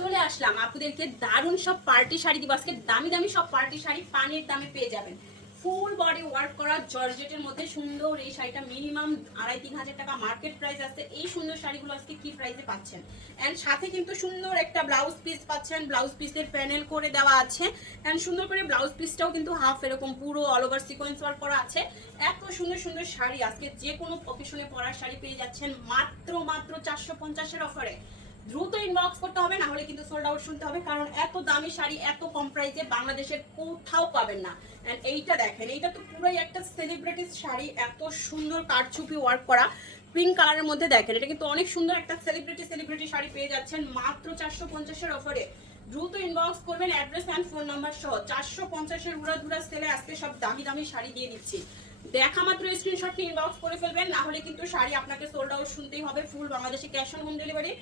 চলে আসলাম আপুদেরকে দারুণ সব পার্টি শাড়ি দিব। আজকে দামি দামি সব পার্টি শাড়ি পানির দামে পেয়ে যাবেন। ফুল বডি ওয়ার্ক করা জর্জেটের মধ্যে সুন্দর এই শাড়িটা মিনিমাম 2,500-3,000 টাকা মার্কেট প্রাইস আছে। এই সুন্দর শাড়িগুলো আজকে কি প্রাইসে পাচ্ছেন, এন্ড সাথে কিন্তু সুন্দর একটা ব্লাউজ পিস পাচ্ছেন। ব্লাউজ পিসের প্যানেল করে দেওয়া আছে, এন্ড সুন্দর করে ব্লাউজ পিসটাও কিন্তু হাফ এরকম পুরো অল ওভার সিকোয়েন্স ওয়ার্ক করা আছে। এত সুন্দর সুন্দর শাড়ি আজকে যে কোনো অকেশনে পরার শাড়ি পেয়ে যাচ্ছেন মাত্র 450-এর অফারে। দ্রুত ইনবক্স করতে হবে, না হলে কিন্তু সোল্ড আউট শুনতে হবে, কারণ এত দামি শাড়ি এত কম প্রাইসে বাংলাদেশের কোথাও পাবেন না। এন্ড এইটা দেখেন, এইটা তো পুরোই একটা সেলিব্রিটি শাড়ি, এত সুন্দর কারচুপি ওয়ার্ক করা পিঙ্ক কালারের মধ্যে। দেখেন এটা কিন্তু অনেক সুন্দর একটা সেলিব্রিটি শাড়ি পেয়ে যাচ্ছেন মাত্র 450-এর অফারে। দ্রুত ইনবক্স করবেন অ্যাড্রেস অ্যান্ড ফোন নাম্বার সহ। 450-এর উড়াধুরা সেলে আজকে সব দামি দামি শাড়ি দিয়ে দিচ্ছি। দেখা মাত্র স্ক্রিনশট নিয়ে ইনবক্স করে ফেলবেন, না হলে কিন্তু শাড়ি আপনাকে সোল্ড আউট শুনতেই হবে। ফুল বাংলাদেশে ক্যাশ অন হোম ডেলিভারি।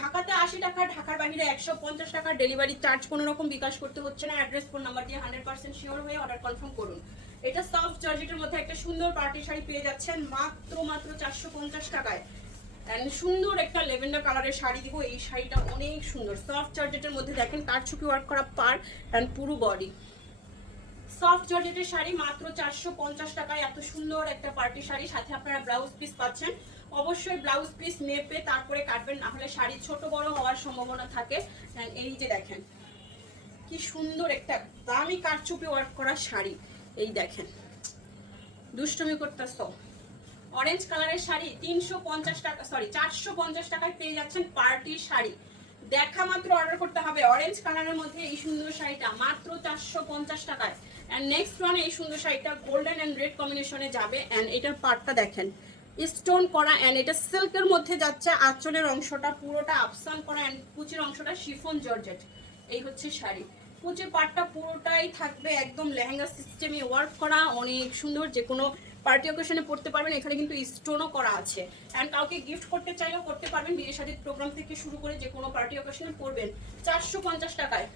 ঢাকাতে 80 টাকা, ঢাকার বাইরে 150 টাকা ডেলিভারি চার্জ, কোনো রকম বিকাশ করতে হচ্ছে না। অ্যাড্রেস ফোন নাম্বার দিয়ে 100% শিওর হয়ে অর্ডার কনফার্ম করুন। এটা সফট জর্জেটের মধ্যে একটা সুন্দর পার্টি শাড়ি পেয়ে যাচ্ছেন মাত্র 450 টাকায়। এন্ড সুন্দর একটা লেভেন্ডার কালারের শাড়ি দিব। এই শাড়িটা অনেক সুন্দর সফট জর্জেটের মধ্যে, দেখেন কারচুপি ওয়ার্ক করা পার এন্ড পুরো বডি সফট জর্জেটের শাড়ি মাত্র 450 টাকায়। এত সুন্দর একটা পার্টি শাড়ি, সাথে আপনারা ব্লাউজ পিস পাচ্ছেন। অবশ্যই ব্লাউজ পিস মেপে তারপরে কাটবেন, না হলে শাড়ি ছোট বড় হওয়ার সম্ভাবনা থাকে। এই যে দেখেন কি সুন্দর একটা দামি কারচুপি ওয়ার্ক করা শাড়ি। এই দেখেন দুষ্টুমি করতেছ, অরেঞ্জ কালারের শাড়ি 350 টাকা, সরি 450 টাকায় পেয়ে যাচ্ছেন পার্টি শাড়ি। দেখা মাত্র অর্ডার করতে হবে। অরেঞ্জ কালারের মধ্যে এই সুন্দর শাড়িটা মাত্র 450 টাকায়। এন্ড নেক্সট ওয়ান এই সুন্দর শাড়িটা গোল্ডেন এন্ড রেড কম্বিনেশনে যাবে। এন্ড এটার পার্টটা দেখেন স্টোন করা, এন্ড এটা সিল্কের মধ্যে যাচ্ছে। আঁচলের অংশটা পুরোটা আফসান করা, এন্ড কুচির অংশটা শিফন জর্জেট। এই হচ্ছে শাড়ি। কুচির পার্টটা পুরোটাই থাকবে একদম লেহেঙ্গা সিস্টেমে ওয়ার্ক করা, অনেক সুন্দর। যে কোনো পার্টি অকেশনে পড়তে পারবেন। এখানে কিন্তু স্টোনও করা আছে, এন্ড কাউকে গিফট করতে চাইলেও করতে পারবেন। বিয়ে শাদীর প্রোগ্রাম থেকে শুরু করে যে কোনো পার্টি অকেশনে পরবেন 450 টাকায়।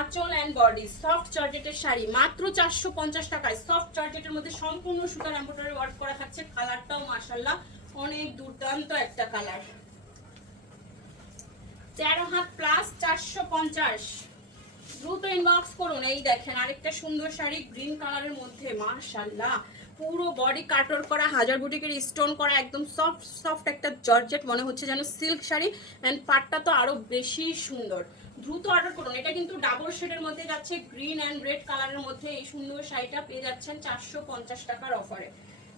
আঁচল এন্ড বডি সফট জর্জেটের শাড়ি মাত্র 450 টাকায়। সফট জর্জেটের মধ্যে সম্পূর্ণ সুতার এমব্রয়ডারি ওয়ার্ক করা থাকছে। কালারটাও মাশাআল্লাহ অনেক দুর্দান্ত একটা কালার। 13 had plus 450। দ্রুত ইনবক্স করুন। এই দেখেন আরেকটা সুন্দর শাড়ি গ্রিন কালারের মধ্যে, মাশাআল্লাহ পুরো বডি কাটর করা, হাজার বুটিকের স্টোন করা, একদম সফট সফট একটা জর্জেট, মনে হচ্ছে যেন সিল্ক শাড়ি। এন্ড পাটটা তো আরো বেশি সুন্দর। দ্রুত অর্ডার করুন। এটা কিন্তু ডাবল শেডের মধ্যে যাচ্ছে, গ্রিন এন্ড রেড কালারের মধ্যে। এই সুন্দর শাড়িটা পেয়ে যাচ্ছেন 450 টাকার অফারে।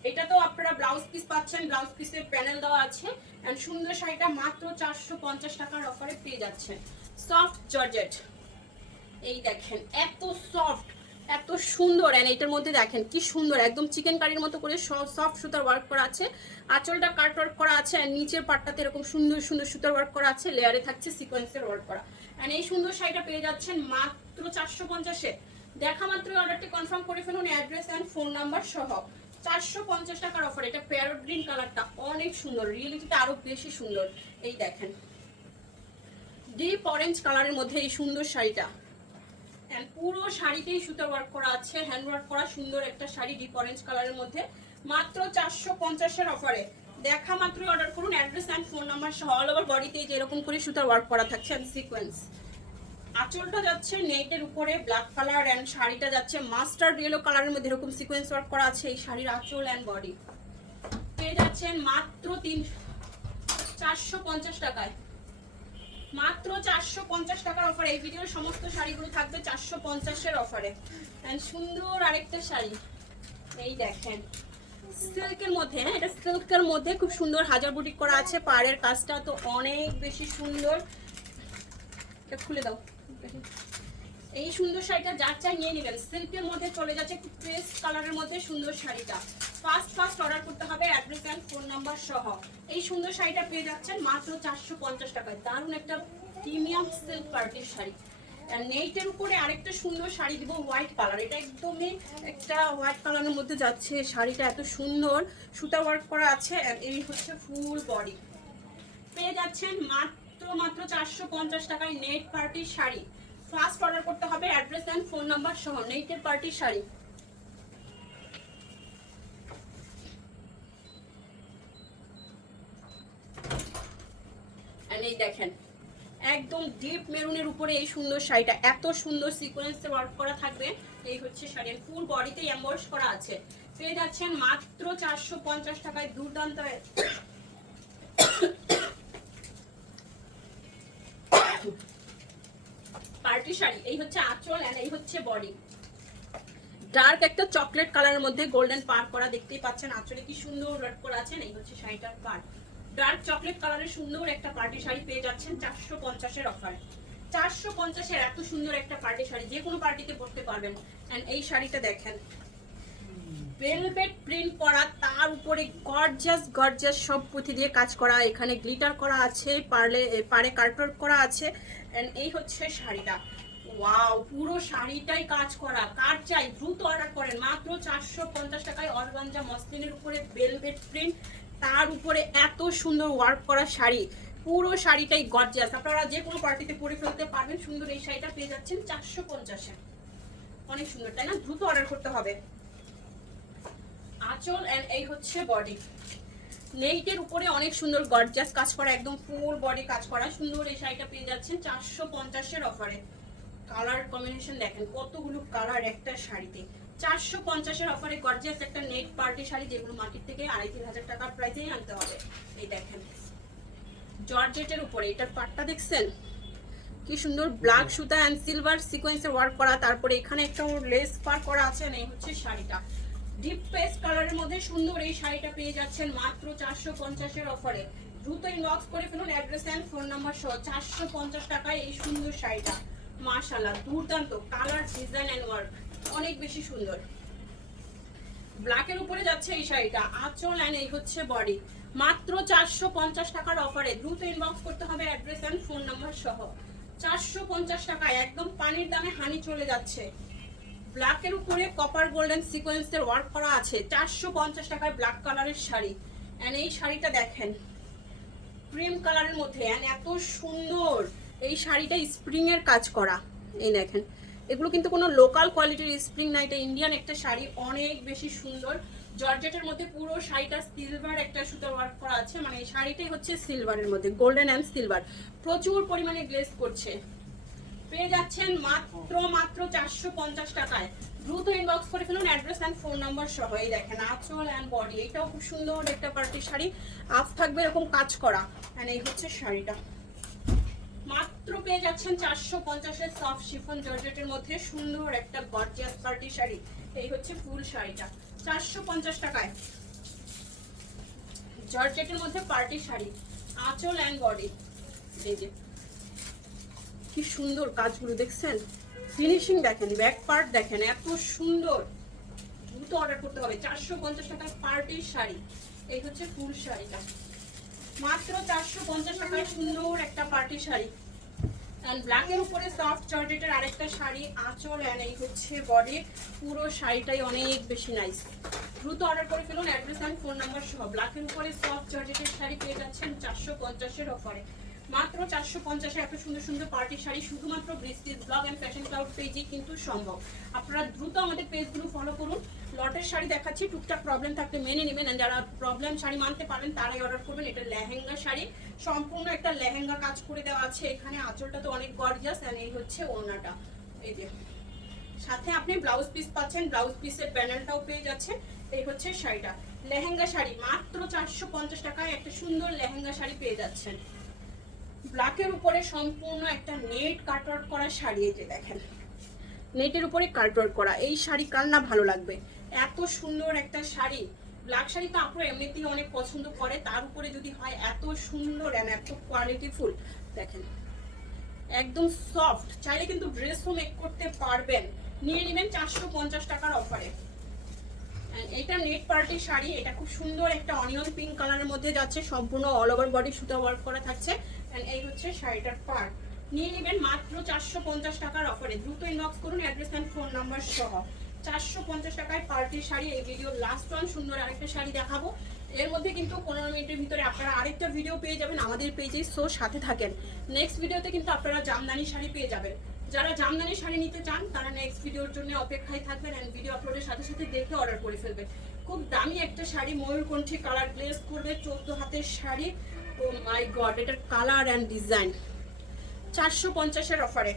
এটা তো আপনারা ব্লাউজ পিস পাচ্ছেন, ব্লাউজ পিসের প্যানেল দেওয়া আছে। এন্ড সুন্দর শাড়িটা মাত্র 450 টাকার অফারে পেয়ে যাচ্ছেন। সফট জর্জেট, এই দেখেন এত সফট এত সুন্দর। এন্ড এটার মধ্যে দেখেন কি সুন্দর একদম চিকেন কারির মতো করে সফট সুতার ওয়ার্ক করা আছে। আঁচলটা কাট ওয়ার্ক করা আছে, এন্ড নিচের পাটটাতে এরকম সুন্দর সুন্দর সুতার ওয়ার্ক করা আছে। লেয়ারে থাকছে সিকোয়েন্সের ওয়ার্ক করা। এন্ড এই সুন্দর শাড়িটা পেয়ে যাচ্ছেন মাত্র 450-এ। দেখা মাত্র অর্ডারটি কনফার্ম করে ফেলুন অ্যাড্রেস এন্ড ফোন নাম্বার সহ। 450 টাকার অফার। এটা প্যারট গ্রিন কালারটা অনেক সুন্দর, রিয়েলিটিটা আরো বেশি সুন্দর। এই দেখেন ডিপ অরেঞ্জ কালারের মধ্যে এই সুন্দর শাড়িটা, এন্ড পুরো শাড়িতেই সুতা ওয়ার্ক করা আছে, হ্যান্ড ওয়ার্ক করা সুন্দর একটা শাড়ি ডিপ অরেঞ্জ কালারের মধ্যে মাত্র 450-এর অফারে। দেখা মাত্র অর্ডার করুন অ্যাড্রেস এন্ড ফোন নাম্বার সহ। অল ওভার বডিতে যে এরকম করে সুতা ওয়ার্ক করা থাকছে এন্ড সিকোয়েন্স। আঁচলটা যাচ্ছে নেটের উপরে ব্ল্যাক কালার, এন্ড শাড়িটা যাচ্ছে মাস্টার্ড ইয়েলো কালারের মধ্যে এরকম সিকোয়েন্স ওয়ার্ক করা আছে। এই শাড়ির আঁচল এন্ড বডি পেয়ে যাচ্ছেন মাত্র 450 টাকায়। মাত্র 450 টাকার অফার। এই ভিডিওর সমস্ত শাড়িগুলো থাকবে 450-এর অফারে। এন্ড সুন্দর আরেকটা শাড়ি, এই দেখেন সিল্কের মধ্যে। হ্যাঁ, এটা সিল্কের মধ্যে খুব সুন্দর হাজার বুটিক করা আছে। পাড়ের কাজটা তো অনেক বেশি সুন্দর। এটা খুলে দাও। এই সুন্দর শাড়িটা যার চাই নিয়ে নেবেন। সিল্কের মধ্যে চলে যাচ্ছে খুব পেস্ট কালারের মধ্যে সুন্দর শাড়িটা। ফার্স্ট অর্ডার করতে হবে অ্যাড্রেস এন্ড ফোন নাম্বার সহ। এই সুন্দর শাড়িটা পেয়ে যাচ্ছেন মাত্র 450 টাকায়। দারুণ একটা প্রিমিয়াম সিল্ক পার্টির শাড়ি। নেটের উপরে আরেকটা সুন্দর শাড়ি দিব হোয়াইট কালার। এটা একদমই একটা হোয়াইট কালারের মধ্যে যাচ্ছে। শাড়িটা এত সুন্দর সুতা ওয়ার্ক করা আছে। এই হচ্ছে ফুল বডি। পেয়ে যাচ্ছেন মাত্র 450 টাকায় নেট পার্টির শাড়ি। ফার্স্ট অর্ডার করতে হবে অ্যাড্রেস এন্ড ফোন নাম্বার সহ। নেটের পার্টির শাড়ি। এই দেখেন একদম ডিপ মেরুনের উপরে এই সুন্দর শাড়িটা, এত সুন্দর সিকোয়েন্সে ওয়ার্ক করা থাকবে। এই হচ্ছে শাড়ি, ফুল বডিতে এমবস করা আছে। পেয়ে যাচ্ছেন মাত্র 450 টাকায় দুর্দান্ত পার্টি শাড়ি। এই হচ্ছে আঁচল এন্ড এই হচ্ছে বডি। ডার্ক একটা চকলেট কালারের মধ্যে গোল্ডেন পার করা, দেখতেই পাচ্ছেন আঁচলে কি সুন্দর ওয়ার্ক করা আছে। এই হচ্ছে শাড়িটার পার, ডার্ক চকলেট কালারের সুন্দর একটা পার্টি শাড়ি পেয়ে যাচ্ছেন 450 এর অফারে। 450 এর এত সুন্দর একটা পার্টি শাড়ি যে কোনো পার্টিতে পরতে পারবেন। এন্ড এই শাড়িটা দেখেন, ভেলভেট প্রিন্ট করা, তার উপরে গর্জিয়াস গর্জিয়াস সব পুঁথি দিয়ে কাজ করা, এখানে গ্লিটার করা আছে, পারে কাটওয়ার্ক করা আছে। এন্ড এই হচ্ছে শাড়িটা, ওয়াও, পুরো শাড়িটাই কাজ করা। কার চাই দ্রুত অর্ডার করেন, মাত্র 450 টাকায় অর্গানজা মসলিনের উপরে ভেলভেট প্রিন্ট, তার উপরে এত সুন্দর ওয়ার্ক করা শাড়ি, পুরো শাড়িটাই গর্জিয়াস। আপনারা যে কোনো পার্টিতে পরে ফেলতে পারবেন। সুন্দর এই শাড়িটা পেয়ে যাচ্ছেন 450 এ। অনেক সুন্দর, তাই না? দ্রুত অর্ডার করতে হবে। আঁচল এন্ড এই হচ্ছে বডি। নেইটের উপরে অনেক সুন্দর গর্জিয়াস কাজ করা, একদম ফুল বডি কাজ করা সুন্দর এই শাড়িটা পেয়ে যাচ্ছেন 450 এর অফারে। কালার কম্বিনেশন দেখেন, কতগুলো কালার একটা শাড়িতে। 450 এর অফারে গর্জিয়াস একটা নেট পার্টি শাড়ি, যেগুলো মার্কেট থেকে 2,500 টাকার প্রাইসেই আনতে হবে। এই দেখেন জর্জেটের উপরে, এটার পাটটা দেখছেন কি সুন্দর, ব্ল্যাক সুতা এন্ড সিলভার সিকোয়েন্সের ওয়ার্ক করা, তারপরে এখানে একটা লেস পার করা আছে। এই হচ্ছে শাড়িটা, ডিপ পেস্ট কালারের মধ্যে সুন্দর এই শাড়িটা পেয়ে যাচ্ছেন মাত্র 450 এর অফারে। দ্রুত ইনবক্স করে ফেলুন অ্যাড্রেস এন্ড ফোন নাম্বার সহ। 450 টাকায় এই সুন্দর শাড়িটা, মাশাআল্লাহ দুর্দান্ত কালার, ডিজাইন এন্ড ওয়ার্ক, অনেক বেশি সুন্দর। ব্ল্যাকের উপরে যাচ্ছে এই শাড়িটা, আঁচল এন্ড এই হচ্ছে বডি, মাত্র 450 টাকার অফারে। দ্রুত ইনবক্স করতে হবে অ্যাড্রেস এন্ড ফোন নাম্বার সহ। 450 টাকায় একদম পানির দামে হানি চলে যাচ্ছে। ব্ল্যাকের উপরে কপার গোল্ডেন সিকোয়েন্সের ওয়ার্ক করা আছে, 450 টাকায় ব্ল্যাক কালারের শাড়ি। এন্ড এই শাড়িটা দেখেন ক্রিম কালারের মধ্যে, এন্ড এত সুন্দর এই শাড়িটা স্প্রিং এর কাজ করা। এই দেখেন, এগুলো কিন্তু কোনো লোকাল কোয়ালিটির স্প্রিং না, এটা ইন্ডিয়ান একটা শাড়ি, অনেক বেশি সুন্দর। জর্জেটের মধ্যে পুরো শাড়িটা সিলভার একটা সুতার ওয়ার্ক করা আছে, মানে এই শাড়িটাই হচ্ছে সিলভারের মধ্যে, গোল্ডেন এন্ড সিলভার, প্রচুর পরিমাণে গ্লেজ করছে। পেয়ে যাচ্ছেন মাত্র 450 টাকায়। দ্রুত ইনবক্স করে ফেলুন অ্যাড্রেস এন্ড ফোন নাম্বার সহ। এই দেখেন আঁচল এন্ড বডি, এটাও খুব সুন্দর একটা পার্টি শাড়ি, আফ থাকবে এরকম কাজ করা। এন্ড এই হচ্ছে শাড়িটা, মাত্র পেয়ে যাচ্ছেন 450 এর সফট শিফন জর্জেটের মধ্যে সুন্দর একটা গর্জিয়াস পার্টি শাড়ি। এই হচ্ছে ফুল শাড়িটা 450 টাকায়, জর্জেটের মধ্যে পার্টি শাড়ি, আঁচল এন্ড বডি। এই যে কি সুন্দর কাজগুলো দেখছেন, ফিনিশিং দেখেন, ব্যাক পার্ট দেখেন, এত সুন্দর। দ্রুত অর্ডার করতে হবে। 450 টাকার পার্টির শাড়ি। এই হচ্ছে ফুল শাড়িটা, মাত্র 450 টাকায় সুন্দর একটা পার্টি শাড়ি। এন্ড ব্ল্যাকের উপরে সফট জর্জেটের আরেকটা শাড়ি, আঁচল এন্ড এই হচ্ছে বডি, পুরো শাড়িটাই অনেক বেশি নাইস। দ্রুত অর্ডার করে ফেলুন অ্যাড্রেস এন্ড ফোন নাম্বার সহ। ব্ল্যাকের উপরে সফট জর্জেটের শাড়ি পেয়ে যাচ্ছেন 450 এর অফারে, মাত্র 450 এ এত সুন্দর সুন্দর পার্টি শাড়ি শুধুমাত্র বৃষ্টির ব্লগ এন্ড ফ্যাশন ক্লাউড পেজে কিন্তু সম্ভব। আপনারা দ্রুত আমাদের পেজগুলো ফলো করুন। লটের শাড়ি দেখাচ্ছি, টুকটাক প্রবলেম থাকলে মেনে নেবেন, যারা প্রবলেম শাড়ি মানতে পারেন তারাই অর্ডার করবেন। এটা লেহেঙ্গা শাড়ি, সম্পূর্ণ একটা লেহেঙ্গা কাজ করে দেওয়া আছে এখানে। আঁচলটা তো অনেক গর্জিয়াস এন্ড এই হচ্ছে ওড়নাটা। এই যে সাথে আপনি ব্লাউজ পিস পাচ্ছেন, ব্লাউজ পিসের প্যানেলটাও পেয়ে যাচ্ছেন। এই হচ্ছে শাড়িটা, লেহেঙ্গা শাড়ি, মাত্র 450 টাকায় একটা সুন্দর লেহেঙ্গা শাড়ি পেয়ে যাচ্ছেন। ব্ল্যাকের উপরে সম্পূর্ণ একটা নেট কাটওয়ার্ক করা শাড়ি। এই যে দেখেন নেটের উপরে কাটওয়ার্ক করা, এই শাড়ি কার না ভালো লাগবে, এত সুন্দর একটা শাড়ি। ব্ল্যাক শাড়ি তো আপনারা এমনিতেই অনেক পছন্দ করে, তার উপরে যদি হয় এত সুন্দর এন্ড এত কোয়ালিটিফুল। দেখেন একদম সফট, চাইলে কিন্তু ড্রেসও মেক করতে পারবেন। নিয়ে নেবেন 450 টাকার অফারে। এটা নেট পার্টি শাড়ি, এটা খুব সুন্দর একটা অনিয়ন পিঙ্ক কালারের মধ্যে যাচ্ছে, সম্পূর্ণ অল ওভার বডি সুতা ওয়ার্ক করা থাকছে। এন্ড এই হচ্ছে শাড়িটার পার্ট। নিয়ে নেবেন মাত্র 450 টাকার অফারে। দ্রুত ইনবক্স করুন অ্যাড্রেস এন্ড ফোন নাম্বার সহ। 450 টাকায় পার্টির শাড়ি। এই ভিডিও লাস্ট ওয়ান, সুন্দর আরেকটা শাড়ি দেখাবো। এর মধ্যে কিন্তু 15 মিনিটের ভিতরে আপনারা আরেকটা ভিডিও পেয়ে যাবেন আমাদের পেজে, সো সাথে থাকেন। নেক্সট ভিডিওতে কিন্তু আপনারা জামদানি শাড়ি পেয়ে যাবেন। যারা জামদানি শাড়ি নিতে চান তারা নেক্সট ভিডিওর জন্য অপেক্ষায় থাকবেন এন্ড ভিডিও আপলোডের সাথে সাথে দেখে অর্ডার করে ফেলবেন। খুব দামি একটা শাড়ি, ময়ূরকণ্ঠী কালার গ্লেজ করবে, 14 হাতের শাড়ি। ও মাই গড, এটার কালার এন্ড ডিজাইন 450-এর অফারে।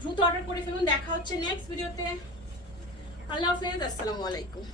দ্রুত অর্ডার করে ফেলুন। দেখা হচ্ছে নেক্সট ভিডিওতে। আল্লাহ হাফেজ, আসসালামু আলাইকুম।